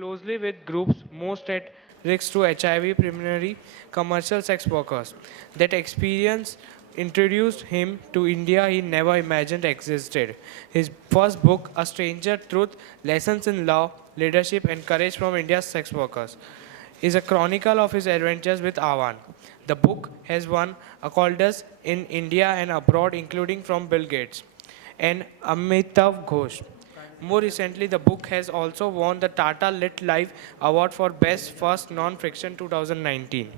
closely with groups most at risk to HIV preliminary commercial sex workers. That experience introduced him to India he never imagined existed. His first book, A Stranger Truth Lessons in Law, Leadership, and Courage from India's Sex Workers, is a chronicle of his adventures with Avan. The book has won accolades in India and abroad, including from Bill Gates and Amitav Ghosh. More recently, the book has also won the Tata Lit Life Award for Best First Non-Fiction 2019.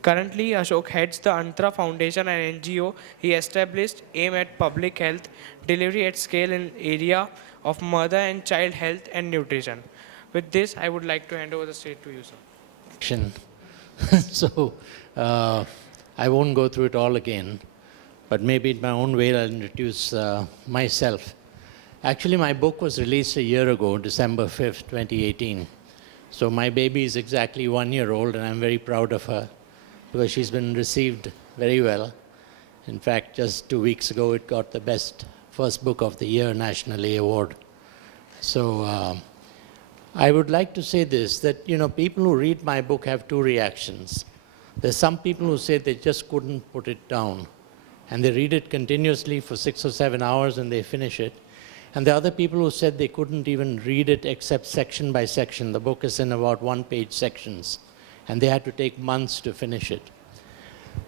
Currently, Ashok heads the Antra Foundation, an NGO he established aimed at public health delivery at scale in area of mother and child health and nutrition. With this, I would like to hand over the stage to you, sir. Action. So, I won't go through it all again, but maybe in my own way I'll introduce myself. Actually, my book was released a year ago, December 5th, 2018. So my baby is exactly 1 year old, and I'm very proud of her because she's been received very well. In fact, just 2 weeks ago, it got the Best First Book of the Year nationally award. So I would like to say this, that people who read my book have two reactions. There's some people who say they just couldn't put it down, and they read it continuously for 6 or 7 hours and they finish it. And there are other people who said they couldn't even read it except section by section. The book is in about one-page sections, and they had to take months to finish it.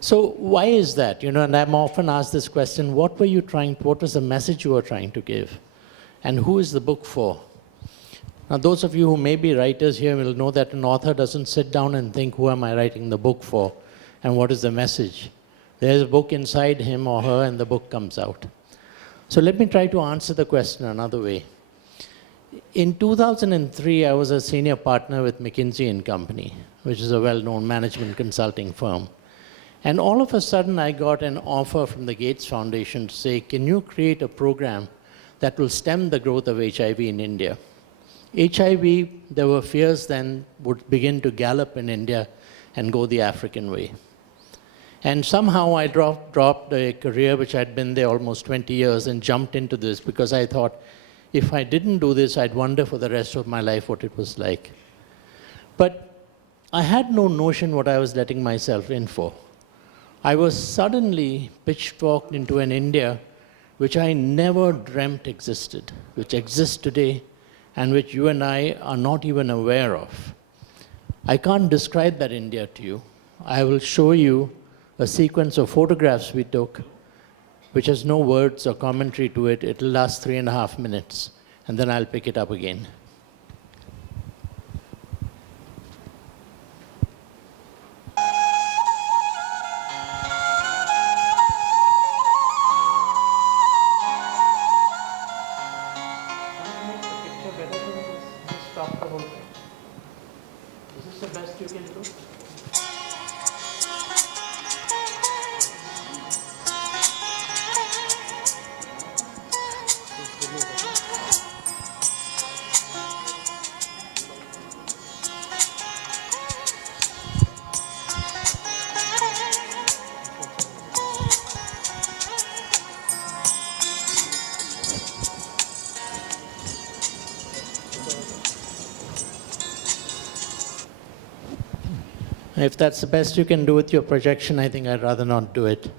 So why is that? And I'm often asked this question, what was the message you were trying to give? And who is the book for? Now, those of you who may be writers here will know that an author doesn't sit down and think, who am I writing the book for, and what is the message? There's a book inside him or her, and the book comes out. So let me try to answer the question another way. In 2003, I was a senior partner with McKinsey & Company, which is a well-known management consulting firm. And all of a sudden, I got an offer from the Gates Foundation to say, can you create a program that will stem the growth of HIV in India? HIV, there were fears then, would begin to gallop in India and go the African way. And somehow I dropped a career which I'd been there almost 20 years and jumped into this because I thought, if I didn't do this, I'd wonder for the rest of my life what it was like. But I had no notion what I was letting myself in for. I was suddenly pitchforked into an India which I never dreamt existed, which exists today, and which you and I are not even aware of. I can't describe that India to you. I will show you a sequence of photographs we took, which has no words or commentary to it. It'll last 3.5 minutes, and then I'll pick it up again. Is this the best you can do? If that's the best you can do with your projection, I think I'd rather not do it.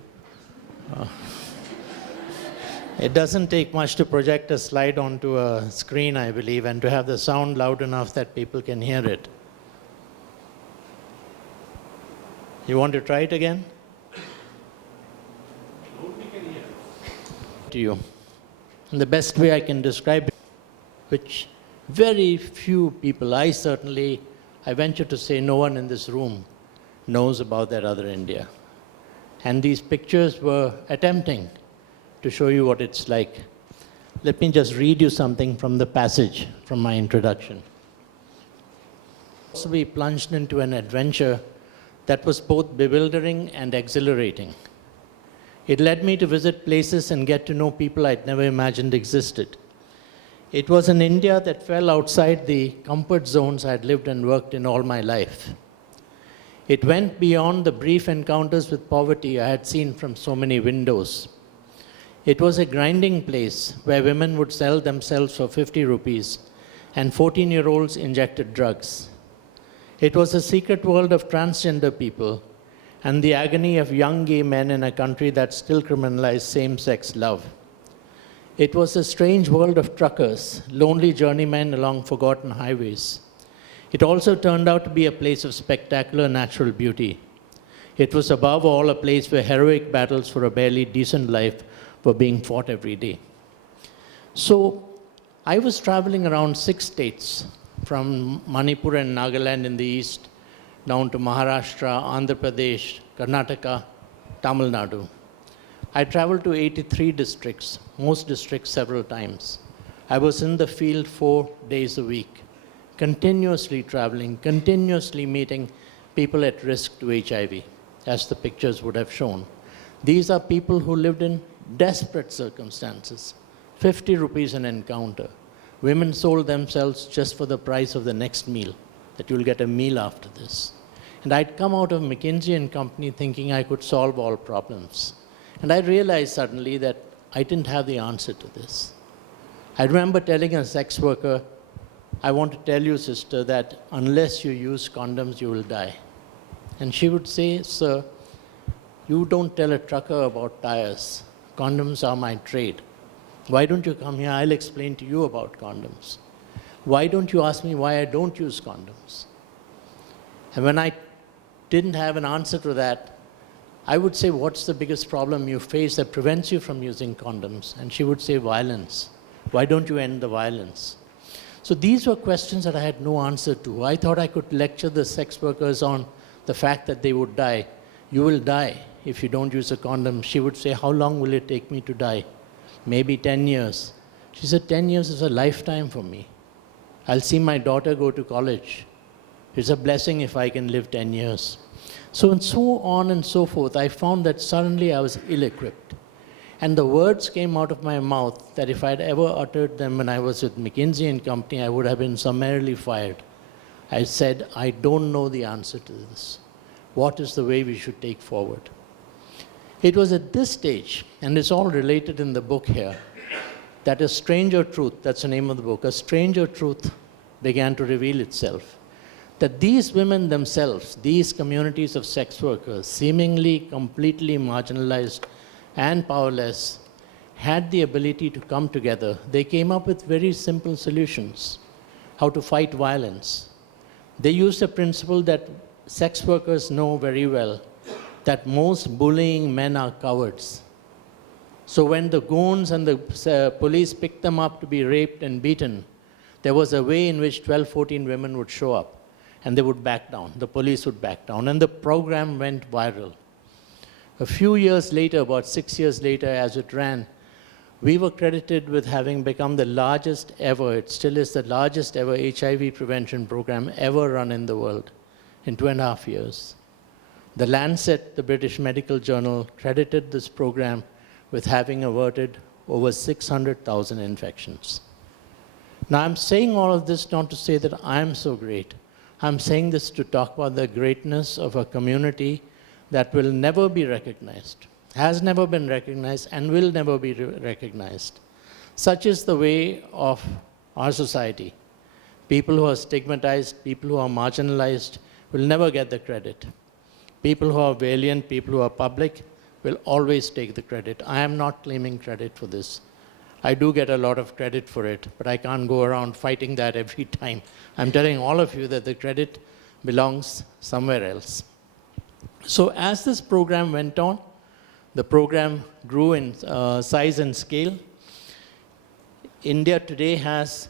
It doesn't take much to project a slide onto a screen, I believe, and to have the sound loud enough that people can hear it. You want to try it again? To you. And the best way I can describe it, which very few people, I venture to say no one in this room knows about that other India. And these pictures were attempting to show you what it's like. Let me just read you something from the passage from my introduction. Also, we plunged into an adventure that was both bewildering and exhilarating. It led me to visit places and get to know people I'd never imagined existed. It was an India that fell outside the comfort zones I'd lived and worked in all my life. It went beyond the brief encounters with poverty I had seen from so many windows. It was a grinding place where women would sell themselves for 50 rupees and 14-year-olds injected drugs. It was a secret world of transgender people and the agony of young gay men in a country that still criminalized same-sex love. It was a strange world of truckers, lonely journeymen along forgotten highways. It also turned out to be a place of spectacular natural beauty. It was above all a place where heroic battles for a barely decent life were being fought every day. So I was traveling around 6 states, from Manipur and Nagaland in the east, down to Maharashtra, Andhra Pradesh, Karnataka, Tamil Nadu. I traveled to 83 districts, most districts several times. I was in the field 4 days a week, continuously traveling, continuously meeting people at risk to HIV, as the pictures would have shown. These are people who lived in desperate circumstances, 50 rupees an encounter. Women sold themselves just for the price of the next meal, that you'll get a meal after this. And I'd come out of McKinsey and Company thinking I could solve all problems. And I realized suddenly that I didn't have the answer to this. I remember telling a sex worker, I want to tell you, sister, that unless you use condoms, you will die. And she would say, sir, you don't tell a trucker about tires. Condoms are my trade. Why don't you come here? I'll explain to you about condoms. Why don't you ask me why I don't use condoms? And when I didn't have an answer to that, I would say, what's the biggest problem you face that prevents you from using condoms? And she would say, violence. Why don't you end the violence? So these were questions that I had no answer to. I thought I could lecture the sex workers on the fact that they would die. You will die if you don't use a condom. She would say, how long will it take me to die? Maybe 10 years. She said, 10 years is a lifetime for me. I'll see my daughter go to college. It's a blessing if I can live 10 years. So and so on and so forth, I found that suddenly I was ill-equipped. And the words came out of my mouth that if I'd ever uttered them when I was with McKinsey and Company, I would have been summarily fired. I said, I don't know the answer to this. What is the way we should take forward? It was at this stage, and it's all related in the book here, that a stranger truth, that's the name of the book, a stranger truth began to reveal itself. That these women themselves, these communities of sex workers, seemingly completely marginalized and powerless, had the ability to come together. They came up with very simple solutions, how to fight violence. They used a principle that sex workers know very well, that most bullying men are cowards. So when the goons and the police picked them up to be raped and beaten, there was a way in which 12, 14 women would show up. And they would back down. The police would back down. And the program went viral. A few years later, about 6 years later, as it ran, we were credited with having become the largest ever, it still is the largest ever HIV prevention program ever run in the world in 2.5 years. The Lancet, the British medical journal, credited this program with having averted over 600,000 infections. Now, I'm saying all of this not to say that I'm so great. I'm saying this to talk about the greatness of a community that will never be recognized, has never been recognized, and will never be recognized. Such is the way of our society. People who are stigmatized, people who are marginalized will never get the credit. People who are valiant, people who are public will always take the credit. I am not claiming credit for this. I do get a lot of credit for it, but I can't go around fighting that every time. I'm telling all of you that the credit belongs somewhere else. So as this program went on, the program grew in size and scale. India today has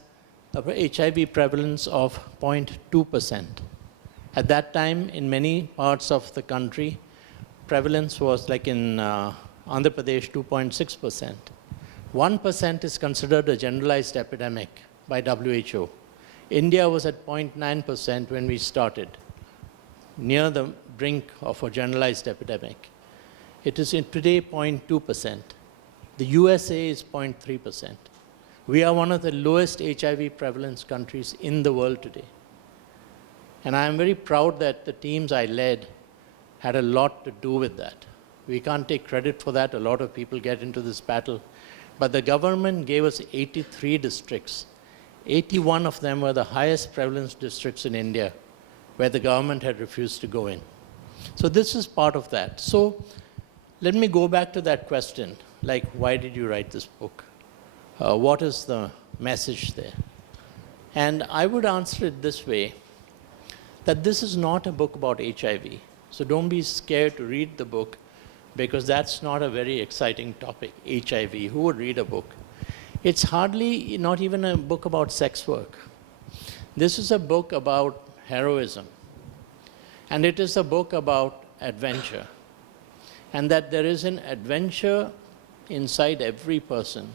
a HIV prevalence of 0.2%. At that time, in many parts of the country, prevalence was like in Andhra Pradesh, 2.6%. 1% is considered a generalized epidemic by WHO. India was at 0.9% when we started, near the brink of a generalized epidemic. It is today 0.2%. The USA is 0.3%. We are one of the lowest HIV prevalence countries in the world today. And I am very proud that the teams I led had a lot to do with that. We can't take credit for that. A lot of people get into this battle. But the government gave us 83 districts, 81 of them were the highest prevalence districts in India where the government had refused to go in. So this is part of that. So let me go back to that question, like, why did you write this book? What is the message there? And I would answer it this way, that this is not a book about HIV. So don't be scared to read the book, because that's not a very exciting topic, HIV. Who would read a book? It's hardly, not even a book about sex work. This is a book about heroism. And it is a book about adventure. And that there is an adventure inside every person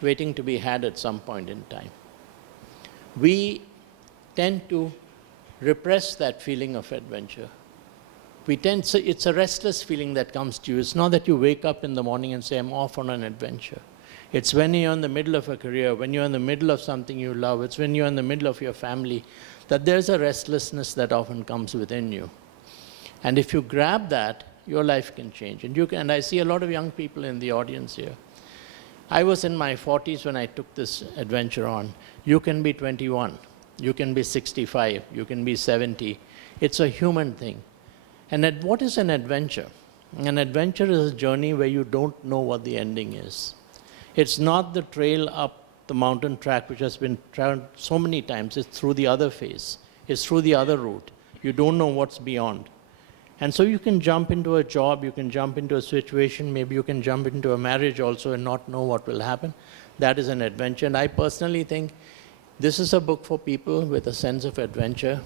waiting to be had at some point in time. We tend to repress that feeling of adventure. It's a restless feeling that comes to you. It's not that you wake up in the morning and say, I'm off on an adventure. It's when you're in the middle of a career, when you're in the middle of something you love, it's when you're in the middle of your family, that there's a restlessness that often comes within you. And if you grab that, your life can change. And I see a lot of young people in the audience here. I was in my 40s when I took this adventure on. You can be 21, you can be 65, you can be 70. It's a human thing. And what is an adventure? An adventure is a journey where you don't know what the ending is. It's not the trail up the mountain track which has been traveled so many times. It's through the other phase. It's through the other route. You don't know what's beyond. And so you can jump into a job, you can jump into a situation, maybe you can jump into a marriage also and not know what will happen. That is an adventure. And I personally think this is a book for people with a sense of adventure.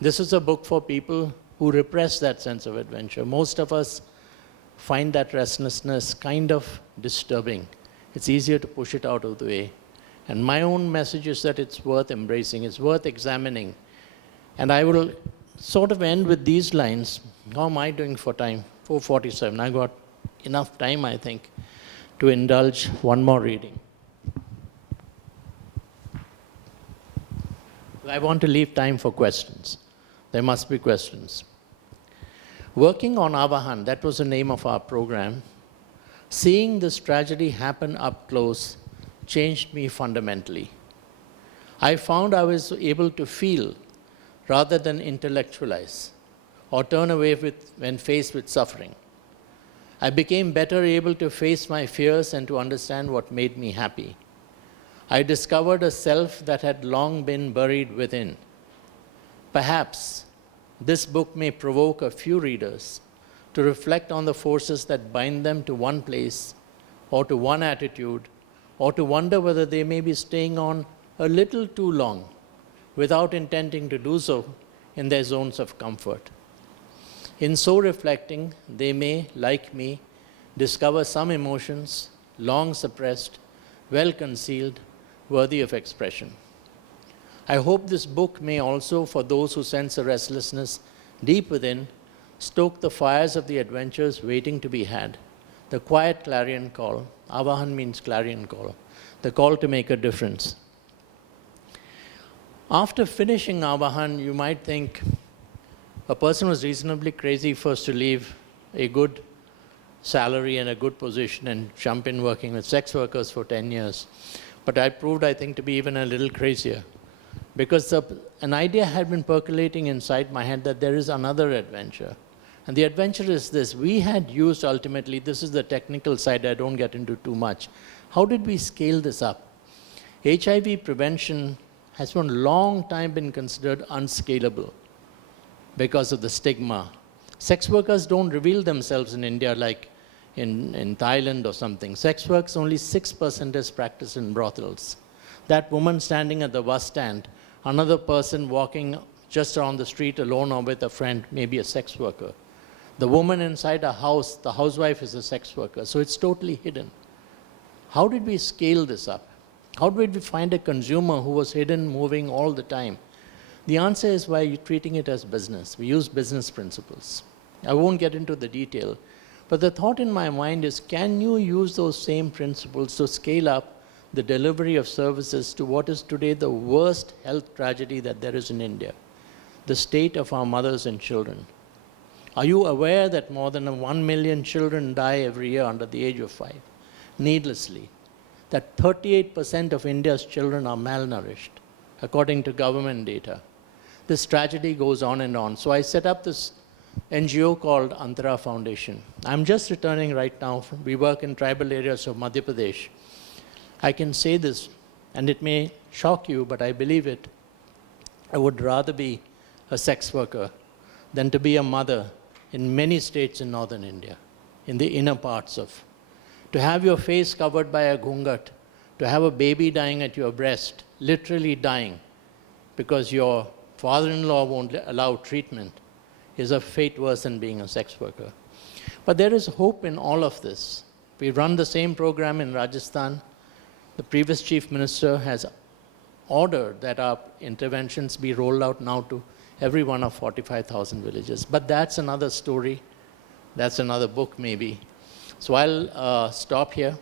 This is a book for people who repress that sense of adventure. Most of us find that restlessness kind of disturbing. It's easier to push it out of the way. And my own message is that it's worth embracing, it's worth examining. And I will sort of end with these lines. How am I doing for time? 4:47. I got enough time, I think, to indulge one more reading. I want to leave time for questions. There must be questions. Working on Avahan, that was the name of our program, seeing this tragedy happen up close changed me fundamentally. I found I was able to feel rather than intellectualize or turn away when faced with suffering. I became better able to face my fears and to understand what made me happy. I discovered a self that had long been buried within. Perhaps this book may provoke a few readers to reflect on the forces that bind them to one place or to one attitude, or to wonder whether they may be staying on a little too long without intending to do so in their zones of comfort. In so reflecting, they may, like me, discover some emotions, long suppressed, well concealed, worthy of expression. I hope this book may also, for those who sense a restlessness deep within, stoke the fires of the adventures waiting to be had, the quiet clarion call. Avahan means clarion call, the call to make a difference. After finishing Avahan, you might think a person was reasonably crazy first to leave a good salary and a good position and jump in working with sex workers for 10 years. But I proved, I think, to be even a little crazier, because an idea had been percolating inside my head that there is another adventure. And the adventure is this. We had used ultimately, this is the technical side, I don't get into too much. How did we scale this up? HIV prevention has for a long time been considered unscalable because of the stigma. Sex workers don't reveal themselves in India like in Thailand or something. Sex work's only 6% is practiced in brothels. That woman standing at the bus stand, another person walking just around the street alone or with a friend, maybe a sex worker. The woman inside a house, the housewife is a sex worker. So it's totally hidden. How did we scale this up? How did we find a consumer who was hidden, moving all the time? The answer is by treating it as business. We use business principles. I won't get into the detail. But the thought in my mind is, can you use those same principles to scale up the delivery of services to what is today the worst health tragedy that there is in India, the state of our mothers and children? Are you aware that more than 1 million children die every year under the age of 5, needlessly? that 38% of India's children are malnourished, according to government data. This tragedy goes on and on. So I set up this NGO called Antara Foundation. I'm just returning right now. We work in tribal areas of Madhya Pradesh. I can say this, and it may shock you, but I believe it. I would rather be a sex worker than to be a mother in many states in northern India, in the inner parts of. To have your face covered by a ghungat, to have a baby dying at your breast, literally dying, because your father-in-law won't allow treatment, is a fate worse than being a sex worker. But there is hope in all of this. We run the same program in Rajasthan. The previous chief minister has ordered that our interventions be rolled out now to every one of 45,000 villages. But that's another story. That's another book, maybe. So I'll stop here.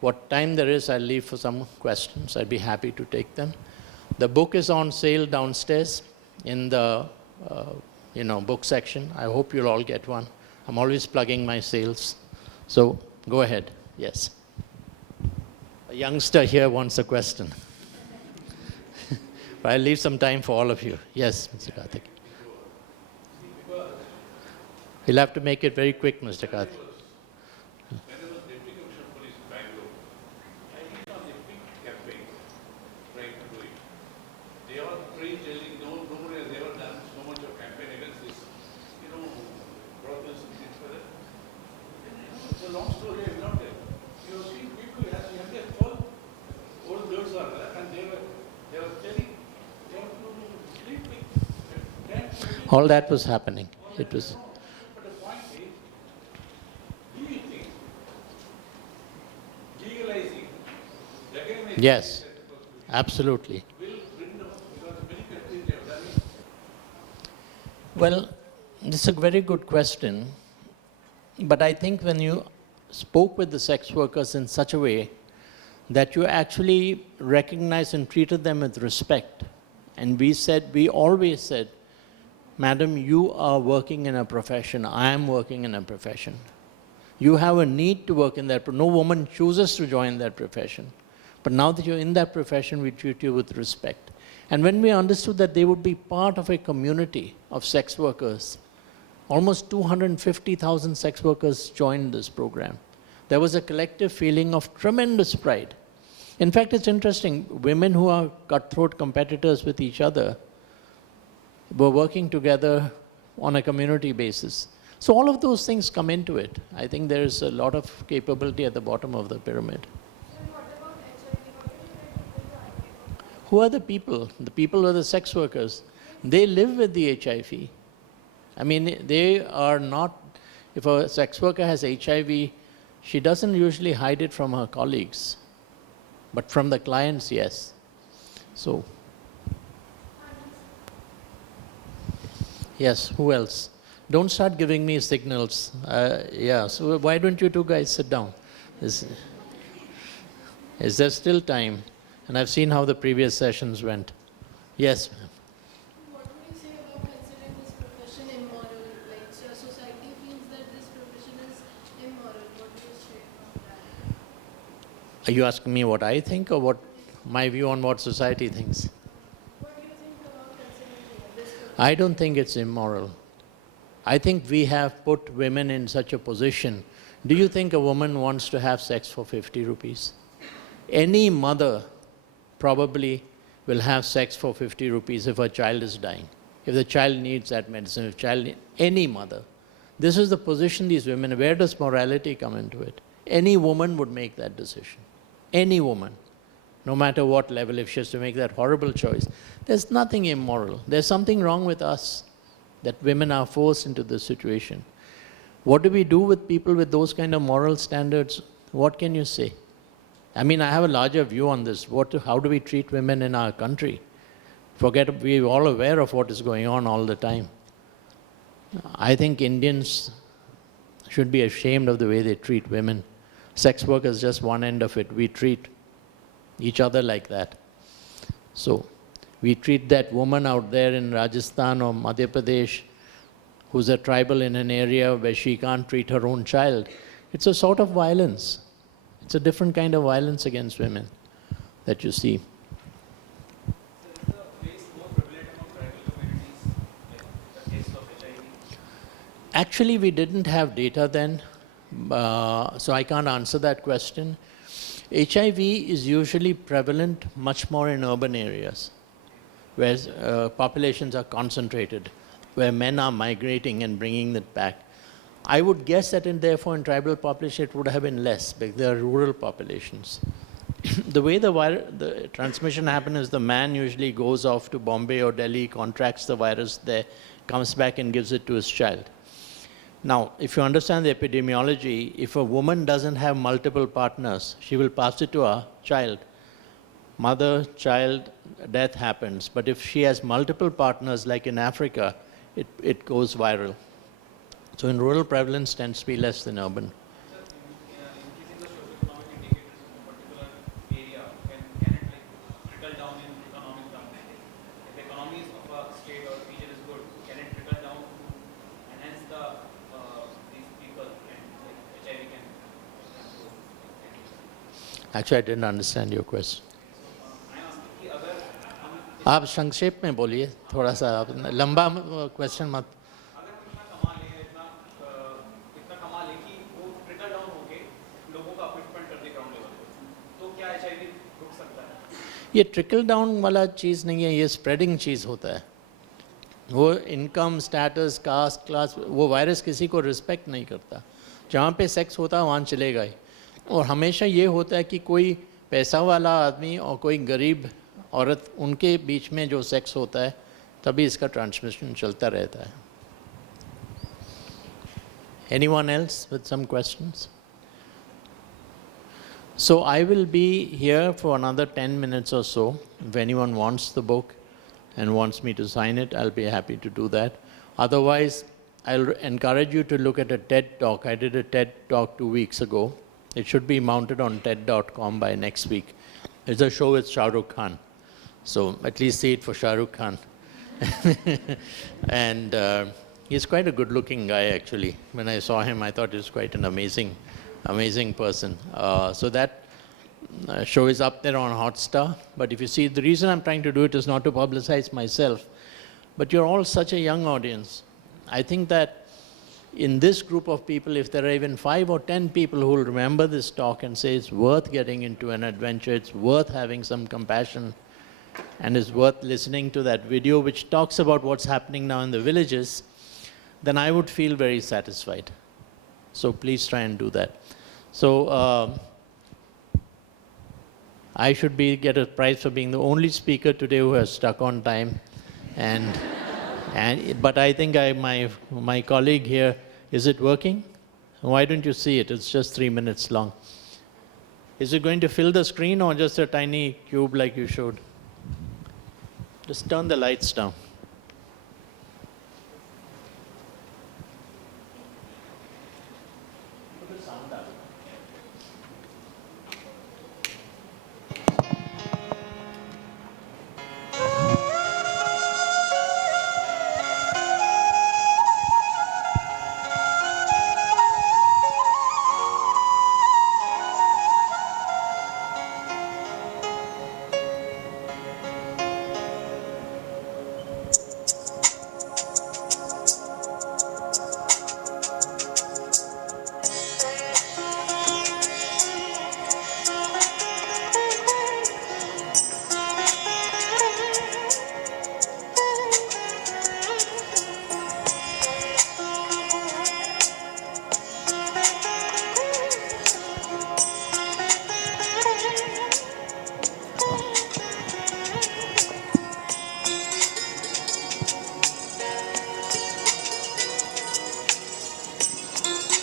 What time there is, I'll leave for some questions. I'd be happy to take them. The book is on sale downstairs in the book section. I hope you'll all get one. I'm always plugging my sales. So go ahead. Yes. A youngster here wants a question. But I'll leave some time for all of you. Yes, Mr. Karthik. You'll have to make it very quick, Mr. Karthik. All that was happening. It was. But the point is, do you think legalizing, recognizing Yes, absolutely. will bring down, because many countries have done it? Well, this is a very good question. But I think when you spoke with the sex workers in such a way that you actually recognized and treated them with respect, and we always said, Madam, you are working in a profession. I am working in a profession. You have a need to work in that. No woman chooses to join that profession. But now that you're in that profession, we treat you with respect. And when we understood that they would be part of a community of sex workers, almost 250,000 sex workers joined this program. There was a collective feeling of tremendous pride. In fact, it's interesting, women who are cutthroat competitors with each other were working together on a community basis. So all of those things come into it. I think there is a lot of capability at the bottom of the pyramid. Who are the people? The people are the sex workers. They live with the HIV. I mean, they are not, if a sex worker has HIV, she doesn't usually hide it from her colleagues. But from the clients, yes. So, yes, who else? Don't start giving me signals. Yeah, so why don't you two guys sit down? Is there still time? And I've seen how the previous sessions went. Yes, ma'am. What would you say about considering this profession immoral? Like, so society feels that this profession is immoral. What do you say about that? Are you asking me what I think or what my view on what society thinks? What do you think about considering this profession? I don't think it's immoral. I think we have put women in such a position. Do you think a woman wants to have sex for 50 rupees? Any mother probably will have sex for 50 rupees if her child is dying, if the child needs that medicine, if any mother. This is the position these women, where does morality come into it? Any woman would make that decision. Any woman, no matter what level, if she has to make that horrible choice. There's nothing immoral. There's something wrong with us, that women are forced into this situation. What do we do with people with those kind of moral standards? What can you say? I mean, I have a larger view on this. How do we treat women in our country? We're all aware of what is going on all the time. I think Indians should be ashamed of the way they treat women. Sex work is just one end of it. We treat each other like that. So, we treat that woman out there in Rajasthan or Madhya Pradesh who's a tribal in an area where she can't treat her own child. It's a sort of violence. It's a different kind of violence against women that you see. So is the race more prevalent among tribal communities, like the case of HIV? Actually, we didn't have data then, so I can't answer that question. HIV is usually prevalent much more in urban areas, where populations are concentrated, where men are migrating and bringing it back. I would guess that therefore in tribal population it would have been less, because they are rural populations. The way the transmission happens is the man usually goes off to Bombay or Delhi, contracts the virus there, comes back and gives it to his child. Now, if you understand the epidemiology, if a woman doesn't have multiple partners, she will pass it to her child. Mother, child, death happens. But if she has multiple partners, like in Africa, it goes viral. So in rural, prevalence tends to be less than urban. Sir, increasing the socioeconomic indicators in a particular area, can it like trickle down in economic terms? If the economies of a state or region is good, can it trickle down to enhance these people and like HIV can control? Actually, I didn't understand your question. I am asking कि अगर हम आप संक्षेप में बोलिए, थोड़ा सा आप लंबा क्वेश्चन मत. अगर हम इतना कमा लें इतना कमा लें कि वो ट्रिकल डाउन होके लोगों का अपलिफ्टमेंट कर दे ग्राउंड लेवल पे, तो क्या HIV रुक सकता है? ये ट्रिकल डाउन वाला चीज़ नहीं है, ये स्प्रेडिंग चीज़ होता है. वो इनकम, स्टेटस, कास्ट, क्लास, वो वायरस किसी को रिस्पेक्ट नहीं करता. जहाँ पे सेक्स होता है वहाँ चलेगा ही. और हमेशा ये होता है कि कोई पैसा वाला आदमी और कोई गरीब औरत, उनके बीच में जो सेक्स होता है तभी इसका ट्रांसमिशन चलता रहता है. Anyone else with some questions? So I will be here for another 10 minutes or so. If anyone wants the book and wants me to sign it, I'll be happy to do that. Otherwise, I'll encourage you to look at a TED Talk. I did a TED Talk 2 weeks ago. It should be mounted on TED.com by next week. It's a show with Shah Rukh Khan. So at least see it for Shah Rukh Khan. And he's quite a good-looking guy, actually. When I saw him, I thought he was quite an amazing person. So that show is up there on Hotstar. But if you see, the reason I'm trying to do it is not to publicize myself, but you're all such a young audience. I think that in this group of people, if there are even 5 or 10 people who will remember this talk and say it's worth getting into an adventure, it's worth having some compassion, and it's worth listening to that video which talks about what's happening now in the villages, then I would feel very satisfied. So please try and do that. So I should get a prize for being the only speaker today who has stuck on time. But I think my colleague here, is it working? Why don't you see it? It's just 3 minutes long. Is it going to fill the screen or just a tiny cube like you showed? Just turn the lights down.